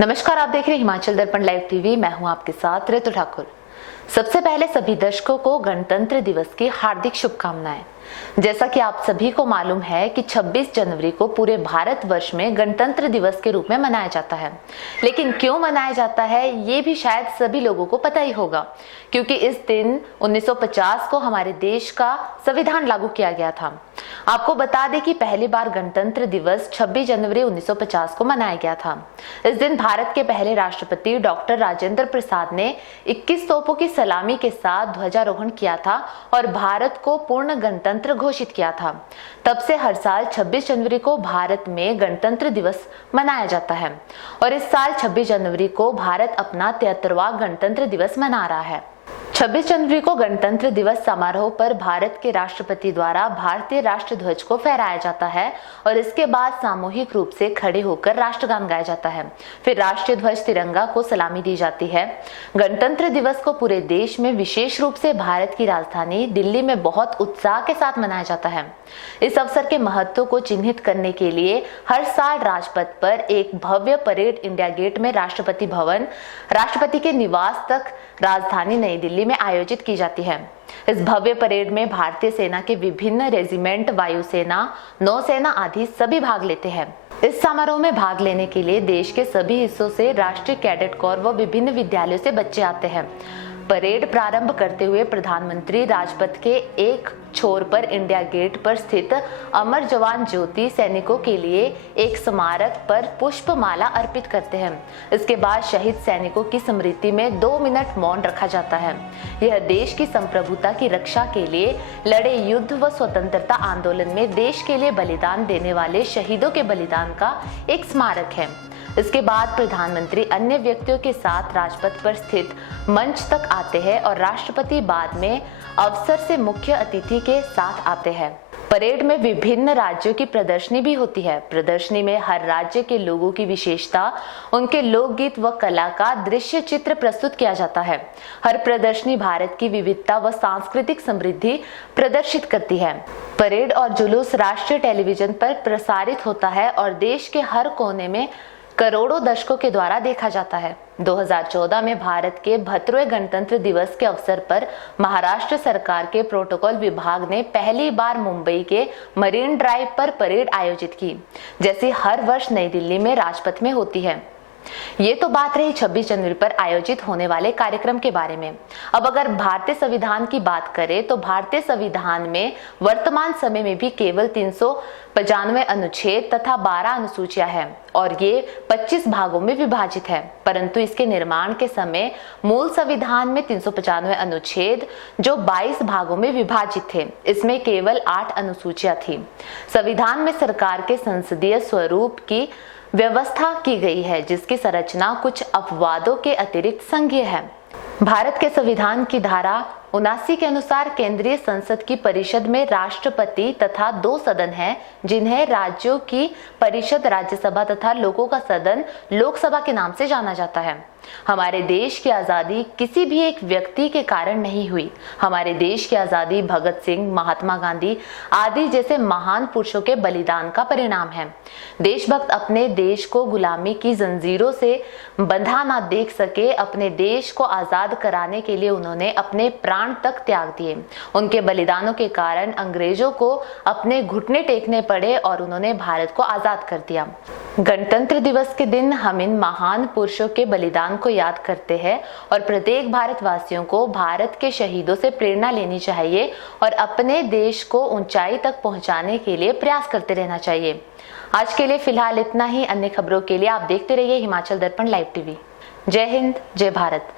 नमस्कार, आप देख रहे हैं हिमाचल दर्पण लाइव टीवी। मैं हूं आपके साथ ऋतु ठाकुर। सबसे पहले सभी दर्शकों को गणतंत्र दिवस की हार्दिक शुभकामनाएं। जैसा कि आप सभी को मालूम है कि 26 जनवरी को पूरे भारतवर्ष में गणतंत्र दिवस के रूप में मनाया जाता है। लेकिन क्यों मनाया जाता है ये भी शायद सभी लोगों को पता ही होगा, क्योंकि इस दिन 1950 को हमारे देश का संविधान लागू किया गया था। आपको बता दें कि पहली बार गणतंत्र दिवस 26 जनवरी 1950 को मनाया गया था। इस दिन भारत के पहले राष्ट्रपति डॉक्टर राजेंद्र प्रसाद ने 21 तोपों की सलामी के साथ ध्वजारोहण किया था और भारत को पूर्ण गणतंत्र घोषित किया था। तब से हर साल 26 जनवरी को भारत में गणतंत्र दिवस मनाया जाता है और इस साल 26 जनवरी को भारत अपना 73वां गणतंत्र दिवस मना रहा है। 26 जनवरी को गणतंत्र दिवस समारोह पर भारत के राष्ट्रपति द्वारा भारतीय राष्ट्र ध्वज को फहराया जाता है और इसके बाद सामूहिक रूप से खड़े होकर राष्ट्रगान गाया जाता है। फिर राष्ट्रीय ध्वज तिरंगा को सलामी दी जाती है। गणतंत्र दिवस को पूरे देश में, विशेष रूप से भारत की राजधानी दिल्ली में बहुत उत्साह के साथ मनाया जाता है। इस अवसर के महत्व को चिन्हित करने के लिए हर साल राजपथ पर एक भव्य परेड इंडिया गेट में राष्ट्रपति भवन, राष्ट्रपति के निवास तक राजधानी नई दिल्ली में आयोजित की जाती है। इस भव्य परेड में भारतीय सेना के विभिन्न रेजिमेंट, वायुसेना, नौसेना आदि सभी भाग लेते हैं। इस समारोह में भाग लेने के लिए देश के सभी हिस्सों से राष्ट्रीय कैडेट कोर व विभिन्न विद्यालयों से बच्चे आते हैं। परेड प्रारंभ करते हुए प्रधानमंत्री राजपथ के एक छोर पर इंडिया गेट पर स्थित अमर जवान ज्योति सैनिकों के लिए एक स्मारक पर पुष्पमाला अर्पित करते हैं। इसके बाद शहीद सैनिकों की स्मृति में 2 मिनट मौन रखा जाता है। यह देश की संप्रभुता की रक्षा के लिए लड़े युद्ध व स्वतंत्रता आंदोलन में देश के लिए बलिदान देने वाले शहीदों के बलिदान का एक स्मारक है। इसके बाद प्रधानमंत्री अन्य व्यक्तियों के साथ राजपथ पर स्थित मंच तक आते हैं और राष्ट्रपति बाद में अवसर से मुख्य अतिथि के साथ आते हैं। परेड में विभिन्न राज्यों की प्रदर्शनी भी होती है। प्रदर्शनी में हर राज्य के लोगों की विशेषता, उनके लोकगीत व कला का दृश्य चित्र प्रस्तुत किया जाता है। हर प्रदर्शनी भारत की विविधता व सांस्कृतिक समृद्धि प्रदर्शित करती है। परेड और जुलूस राष्ट्रीय टेलीविजन पर प्रसारित होता है और देश के हर कोने में करोड़ों दर्शकों के द्वारा देखा जाता है। 2014 में भारत के 72वें गणतंत्र दिवस के अवसर पर महाराष्ट्र सरकार के प्रोटोकॉल विभाग ने पहली बार मुंबई के मरीन ड्राइव पर परेड आयोजित की, जैसी हर वर्ष नई दिल्ली में राजपथ में होती है। ये तो बात रही 26 जनवरी पर आयोजित होने वाले कार्यक्रम के बारे में। अब अगर भारतीय संविधान की बात करें तो भारतीय संविधान में वर्तमान समय में भी केवल 395 अनुच्छेद तथा 12 अनुसूचियां हैं और ये 25 भागों में विभाजित है। परंतु इसके निर्माण के समय मूल संविधान में 395 अनुच्छेद जो 22 भागों में विभाजित थे, इसमें केवल 8 अनुसूचियां थी। संविधान में सरकार के संसदीय स्वरूप की व्यवस्था की गई है, जिसकी संरचना कुछ अपवादों के अतिरिक्त संघीय है। भारत के संविधान की धारा 79 के अनुसार केंद्रीय संसद की परिषद में राष्ट्रपति तथा 2 सदन हैं, जिन्हें राज्यों की परिषद राज्यसभा तथा लोगों का सदन लोकसभा के नाम से जाना जाता है। हमारे देश की आजादी किसी भी एक व्यक्ति के कारण नहीं हुई। हमारे देश की आजादी भगत सिंह, महात्मा गांधी आदि जैसे महान पुरुषों के बलिदान का परिणाम है। देशभक्त अपने देश को गुलामी की जंजीरों से बंधा ना देख सके, अपने देश को आजाद कराने के लिए उन्होंने अपने प्राण तक त्याग दिए। उनके बलिदानों के कारण अंग्रेजों को अपने घुटने टेकने पड़े और उन्होंने भारत को आजाद कर दिया। गणतंत्र दिवस के दिन हम इन महान पुरुषों के बलिदान को याद करते हैं और प्रत्येक भारतवासियों को भारत के शहीदों से प्रेरणा लेनी चाहिए और अपने देश को ऊंचाई तक पहुंचाने के लिए प्रयास करते रहना चाहिए। आज के लिए फिलहाल इतना ही। अन्य खबरों के लिए आप देखते रहिए हिमाचल दर्पण लाइव टीवी। जय हिंद, जय भारत।